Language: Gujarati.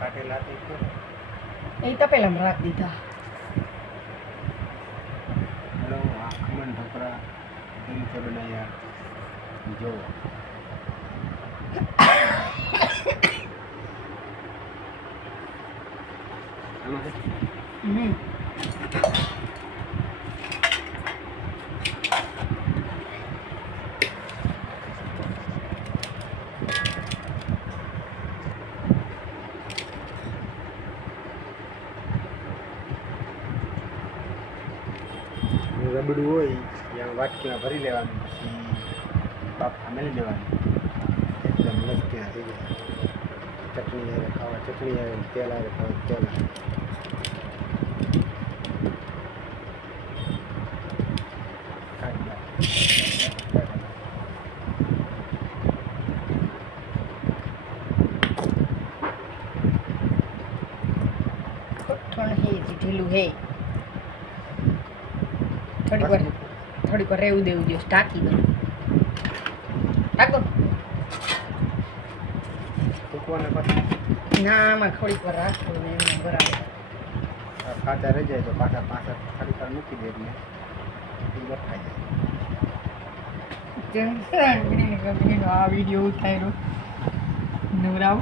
કાઢેલા તે એ તપેલામાં રાખ દીધા. હેલો આ ઢોકરા ઢોકળા કેવી બનાયા જો. જોવો આમાં રબડું હોય, ત્યાં વાટકીમાં ભરી લેવાનું, પછી બાફા મેળી દેવાનું. એકદમ મસ્ત થઈ જાય. ચટણી આવે, ખાવા ચટણી આવે, તેલ આવે, ખાવા તેલ આવે. ઢીલું હે. થોડીક વાર થોડીક વાર રહેવું દેવું જોઈએ ઢાંકી દો. પછી. ના આમાં થોડીક વાર રાખો ને એમ બરાબર. પાછા કાચા રહી જાય તો પાછા પાછા થોડીક વાર મૂકી દે એટલે થાય આ વીડિયો ઉતાર્યો. નવરાવ.